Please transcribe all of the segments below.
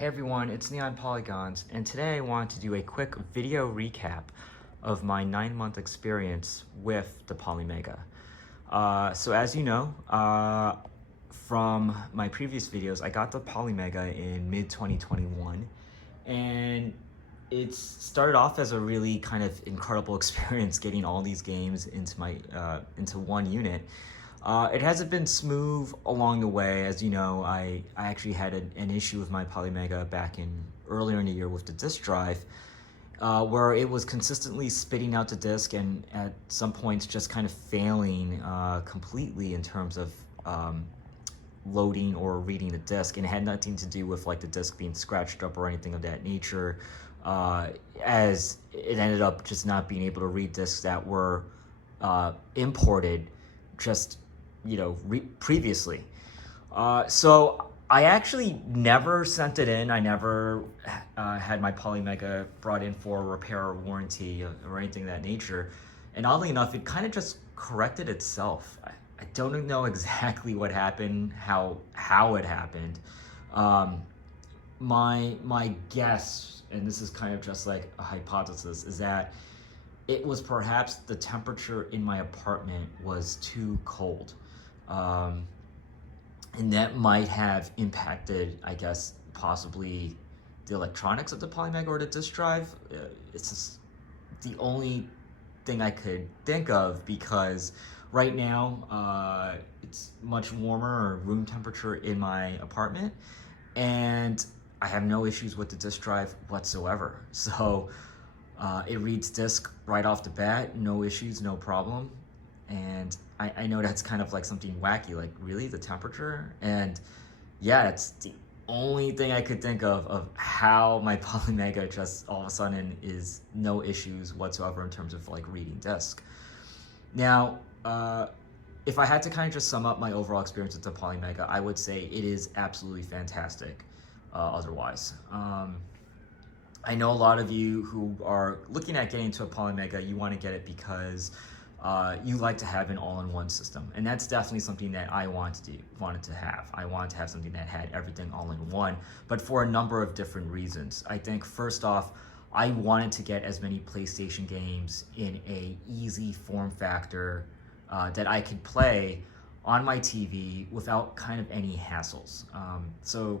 Hey everyone, it's Neon Polygons, and today I want to do a quick video recap of my 9-month experience with the Polymega. So as you know, from my previous videos, I got the Polymega in mid-2021, and it started off as a really kind of incredible experience getting all these games into my into one unit. It hasn't been smooth along the way. As you know, I actually had an issue with my Polymega back in earlier in the year with the disk drive, where it was consistently spitting out the disk and at some points just kind of failing completely in terms of loading or reading the disk, and it had nothing to do with like the disk being scratched up or anything of that nature, as it ended up just not being able to read disks that were imported just previously. So I actually never sent it in. I never had my Polymega brought in for repair or warranty or anything of that nature. And oddly enough, it kind of just corrected itself. I don't know exactly what happened, how it happened. My guess, and this is kind of just like a hypothesis, is that it was perhaps the temperature in my apartment was too cold. And that might have impacted, I guess, possibly the electronics of the Polymega or the disk drive. It's just the only thing I could think of, because right now it's much warmer, or room temperature, in my apartment, and I have no issues with the disk drive whatsoever. So it reads disk right off the bat, no issues, no problem. And I know that's kind of like something wacky, like really, the temperature? And yeah, it's the only thing I could think of how my Polymega just all of a sudden is no issues whatsoever in terms of like reading disk. Now, if I had to kind of just sum up my overall experience with the Polymega, I would say it is absolutely fantastic otherwise. I know a lot of you who are looking at getting into a Polymega, you want to get it because you like to have an all-in-one system, and that's definitely something that I wanted to have. I wanted to have something that had everything all in one, but for a number of different reasons. I think first off, I wanted to get as many PlayStation games in a easy form factor that I could play on my TV without kind of any hassles. So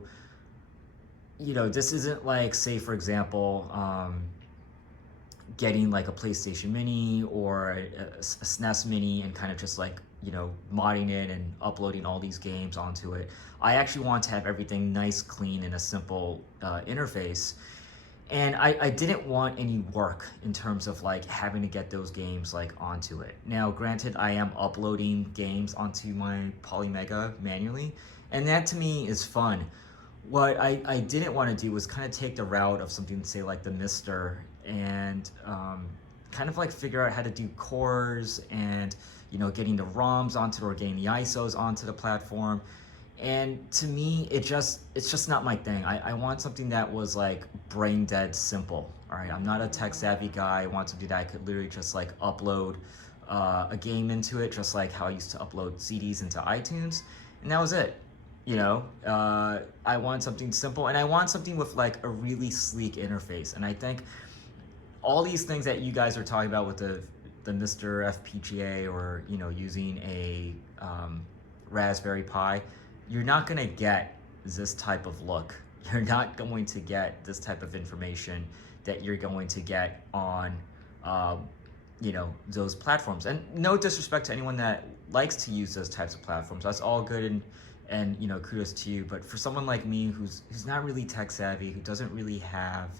this isn't like, say for example, getting like a PlayStation Mini or a SNES Mini and kind of just like, modding it and uploading all these games onto it. I actually want to have everything nice, clean, and a simple interface. And I didn't want any work in terms of like having to get those games like onto it. Now, granted, I am uploading games onto my Polymega manually, and that to me is fun. What I didn't want to do was kind of take the route of something, say like the Mister, and kind of like figure out how to do cores and getting the ROMs onto it or getting the ISOs onto the platform. And to me, it's just not my thing. I want something that was like brain dead simple. All right, I'm not a tech savvy guy. I want something that I could literally just like upload a game into it, just like how I used to upload CDs into iTunes, and that was it. I want something simple, and I want something with like a really sleek interface. And I think all these things that you guys are talking about with the Mr. FPGA, or using a Raspberry Pi, you're not going to get this type of look. You're not going to get this type of information that you're going to get on those platforms. And no disrespect to anyone that likes to use those types of platforms. That's all good, and kudos to you. But for someone like me who's not really tech savvy, who doesn't really have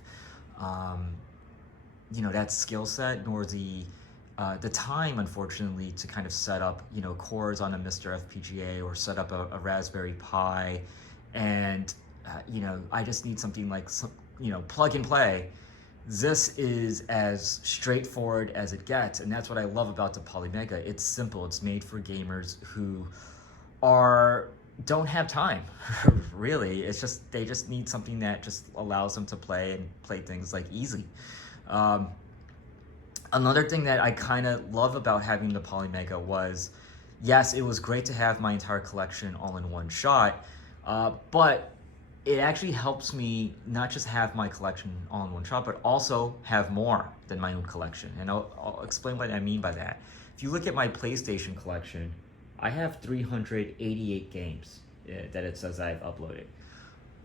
that skill set, nor the time, unfortunately, to kind of set up cores on a Mr. FPGA or set up a Raspberry Pi, and I just need something like plug and play. This is as straightforward as it gets, and that's what I love about the Polymega. It's simple. It's made for gamers who don't have time, really. It's just, they just need something that just allows them to play things like easy. Another thing that I kind of love about having the Polymega was, yes, it was great to have my entire collection all in one shot, but it actually helps me not just have my collection all in one shop, but also have more than my own collection. And I'll explain what I mean by that. If you look at my PlayStation collection, I have 388 games that it says I've uploaded.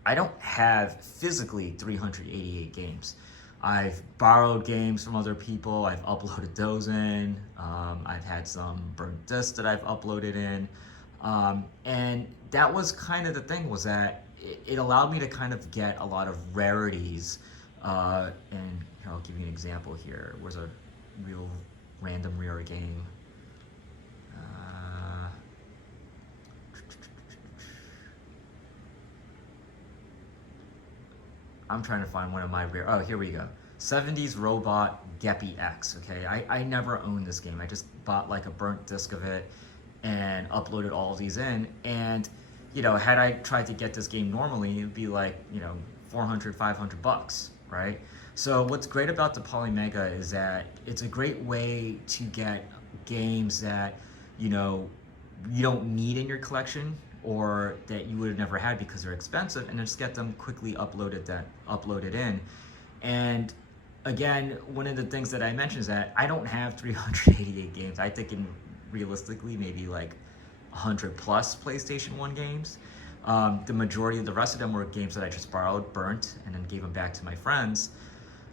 I don't have physically 388 games. I've borrowed games from other people. I've uploaded those in. I've had some burnt discs that I've uploaded in. And that was kind of the thing, was that it allowed me to kind of get a lot of rarities. And here, I'll give you an example here. Where's a real random rare game? I'm trying to find one of my rare. Oh, here we go. 70s Robot Geppy X. Okay, I never owned this game. I just bought like a burnt disc of it and uploaded all of these in. And you know, had I tried to get this game normally, it'd be like, you know, 400, 500 bucks, right? So what's great about the Polymega is that it's a great way to get games that, you know, you don't need in your collection, or that you would have never had because they're expensive, and just get them quickly uploaded in. And again, one of the things that I mentioned is that I don't have 388 games. I think realistically maybe like 100 plus PlayStation 1 games. The majority of the rest of them were games that I just borrowed, burnt, and then gave them back to my friends.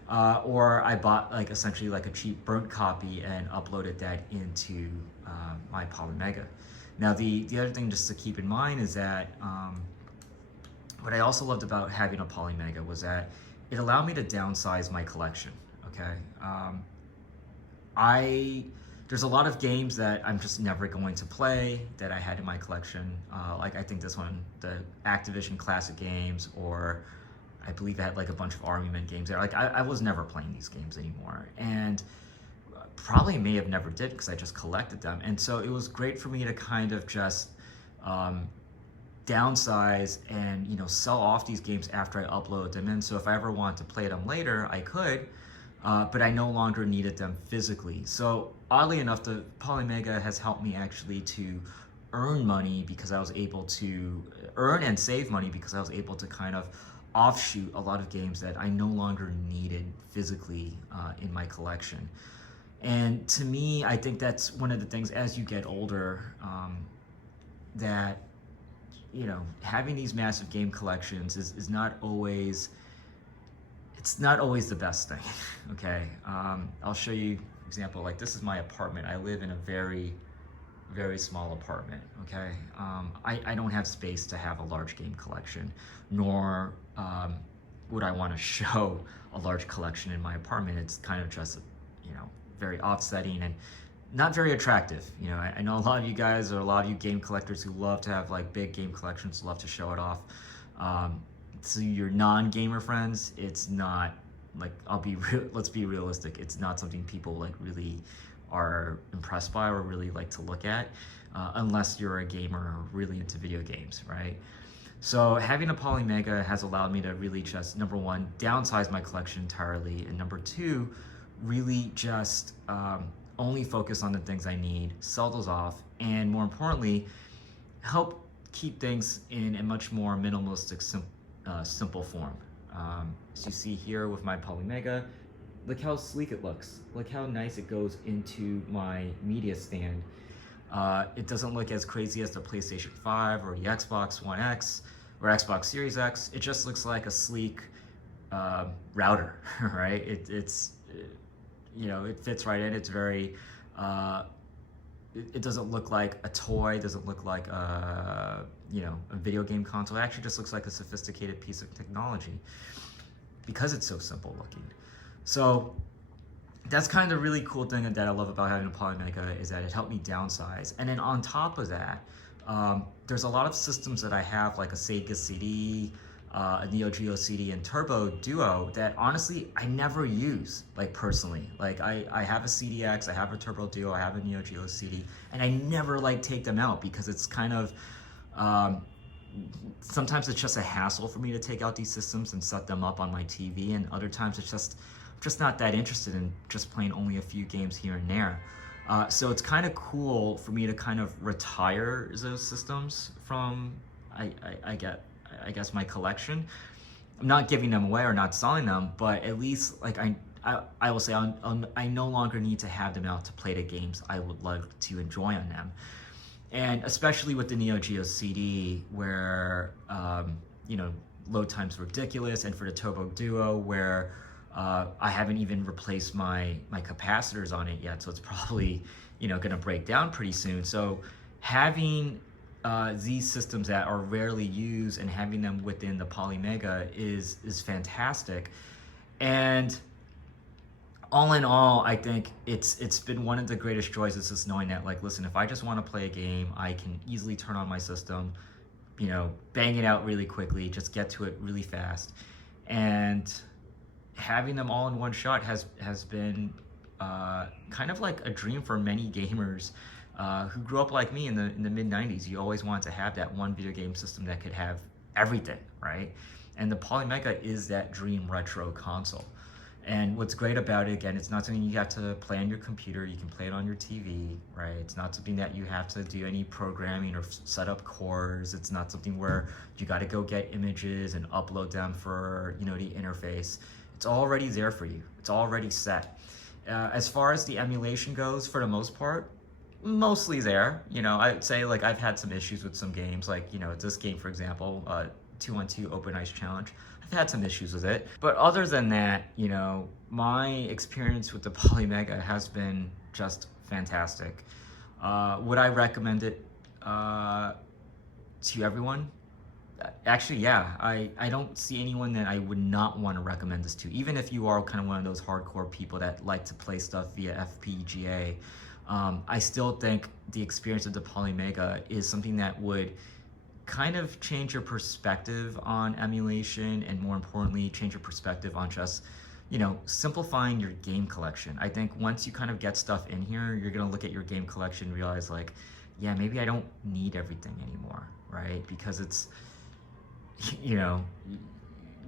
Or I bought like essentially like a cheap burnt copy and uploaded that into my Polymega. Now the other thing just to keep in mind is that what I also loved about having a Polymega was that it allowed me to downsize my collection. Okay, there's a lot of games that I'm just never going to play that I had in my collection. Like I think this one, the Activision classic games, or I believe I had like a bunch of Army Men games there. Like I was never playing these games anymore, and probably may have never did because I just collected them. And so it was great for me to kind of just downsize and, you know, sell off these games after I upload them in. So if I ever want to play them later, I could, but I no longer needed them physically. So oddly enough, the Polymega has helped me actually to earn money, because I was able to earn and save money because I was able to kind of offshoot a lot of games that I no longer needed physically in my collection. And to me, I think that's one of the things as you get older, that, you know, having these massive game collections is not always, it's not always the best thing. Okay, I'll show you an example. Like this is my apartment. I live in a very, very small apartment. Okay, I don't have space to have a large game collection, nor would I want to show a large collection in my apartment. It's kind of just, you know, very offsetting and not very attractive. You know, I know a lot of you guys, or a lot of you game collectors who love to have like big game collections, love to show it off. To your non-gamer friends, it's not like, let's be realistic. It's not something people like really are impressed by or really like to look at, unless you're a gamer or really into video games, right? So having a Polymega has allowed me to really just, number one, downsize my collection entirely, and number two, really just only focus on the things I need, sell those off, and more importantly, help keep things in a much more minimalistic, simple form. As you see here with my Polymega, look how sleek it looks. Look how nice it goes into my media stand. It doesn't look as crazy as the PlayStation 5 or the Xbox One X or Xbox Series X. It just looks like a sleek router, right? You know, it fits right in. It's very, it doesn't look like a toy, doesn't look like you know, a video game console. It actually just looks like a sophisticated piece of technology because it's so simple looking. So that's kind of the really cool thing that I love about having a Polymega, is that it helped me downsize. And then on top of that, there's a lot of systems that I have, like a Sega CD, a Neo Geo CD, and Turbo Duo, that honestly I never use, like personally. Like I have a CDX, I have a Turbo Duo, I have a Neo Geo CD, and I never like take them out because it's kind of, sometimes it's just a hassle for me to take out these systems and set them up on my TV, and other times it's just not that interested in just playing only a few games here and there. So it's kind of cool for me to kind of retire those systems from, I guess my collection. I'm not giving them away or not selling them, but at least like I will say I no longer need to have them out to play the games I would like to enjoy on them. And especially with the Neo Geo CD, where you know, load time's ridiculous, and for the Turbo Duo, where I haven't even replaced my capacitors on it yet, so it's probably, you know, gonna break down pretty soon. So having these systems that are rarely used and having them within the Polymega is fantastic. And all in all, I think it's been one of the greatest joys is just knowing that, like, listen, if I just want to play a game, I can easily turn on my system, you know, bang it out really quickly, just get to it really fast. And having them all in one shot has been kind of like a dream for many gamers who grew up like me in the mid 90s. You always want to have that one video game system that could have everything, right? And the Polymega is that dream retro console. And what's great about it, again, it's not something you have to play on your computer. You can play it on your TV, right? It's not something that you have to do any programming or set up cores. It's not something where you got to go get images and upload them for, you know, the interface. It's already there for you. It's already set. As far as the emulation goes, for the most part, mostly there. You know, I'd say, like, I've had some issues with some games, like, you know, this game, for example, 2-on-2 Open Ice Challenge. I've had some issues with it. But other than that, you know, my experience with the Polymega has been just fantastic. Would I recommend it to everyone? Actually, yeah. I don't see anyone that I would not want to recommend this to. Even if you are kind of one of those hardcore people that like to play stuff via FPGA, I still think the experience of the Polymega is something that would kind of change your perspective on emulation, and more importantly, change your perspective on just, you know, simplifying your game collection. I think once you kind of get stuff in here, you're gonna look at your game collection and realize, like, yeah, maybe I don't need everything anymore, right? Because it's, you know,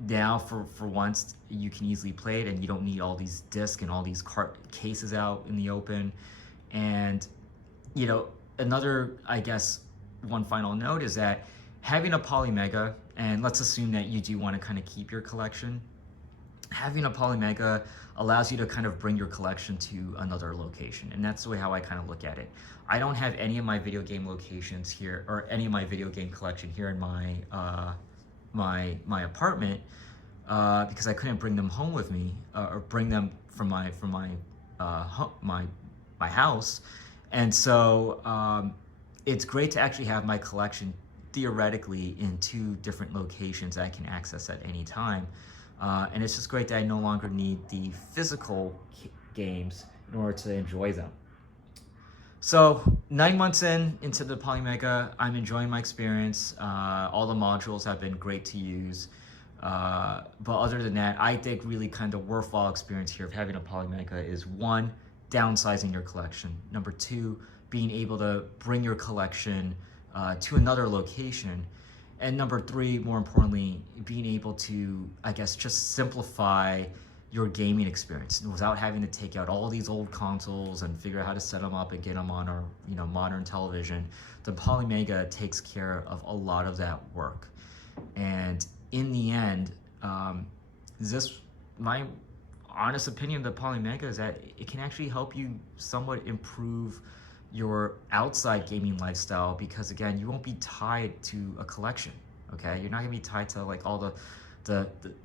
now for once you can easily play it and you don't need all these discs and all these cases out in the open. And, you know, another, I guess, one final note is that having a Polymega, and let's assume that you do want to kind of keep your collection, having a Polymega allows you to kind of bring your collection to another location. And that's the way how I kind of look at it. I don't have any of my video game locations here, or any of my video game collection here in my my apartment, because I couldn't bring them home with me, or bring them from my house. And so it's great to actually have my collection theoretically in 2 different locations that I can access at any time. And it's just great that I no longer need the physical games in order to enjoy them. So 9 months into the Polymega, I'm enjoying my experience. All the modules have been great to use. But other than that, I think really kind of worthwhile experience here of having a Polymega is, 1, downsizing your collection. Number 2, being able to bring your collection to another location. And number 3, more importantly, being able to, I guess, just simplify your gaming experience without having to take out all these old consoles and figure out how to set them up and get them on our, you know, modern television. The Polymega takes care of a lot of that work. And in the end, my honest opinion of the Polymega is that it can actually help you somewhat improve your outside gaming lifestyle, because again, you won't be tied to a collection. Okay, you're not gonna be tied to, like, all the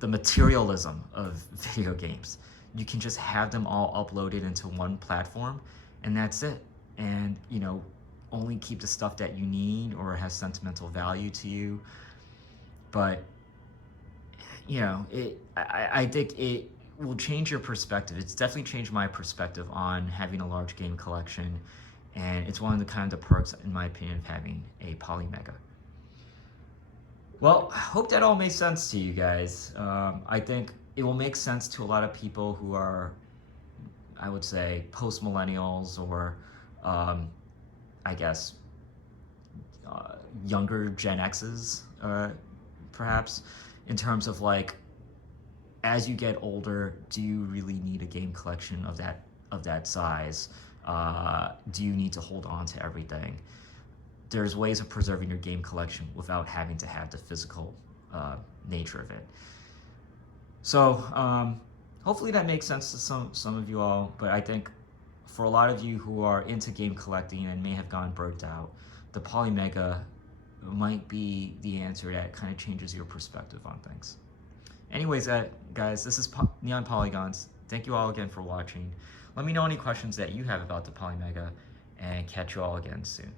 materialism of video games. You can just have them all uploaded into one platform, and that's it. And, you know, only keep the stuff that you need or has sentimental value to you. But, you know, I think it will change your perspective. It's definitely changed my perspective on having a large game collection. And it's one of the kind of perks, in my opinion, of having a Polymega. Well, I hope that all made sense to you guys. I think it will make sense to a lot of people who are, I would say, post-millennials, or I guess younger Gen X's, perhaps, in terms of, like, as you get older, do you really need a game collection of that size? Do you need to hold on to everything? There's ways of preserving your game collection without having to have the physical nature of it. So hopefully that makes sense to some of you all, but I think for a lot of you who are into game collecting and may have gotten burnt out, the Polymega might be the answer that kind of changes your perspective on things. Anyways, guys, this is Neon Polygons. Thank you all again for watching. Let me know any questions that you have about the Polymega, and catch you all again soon.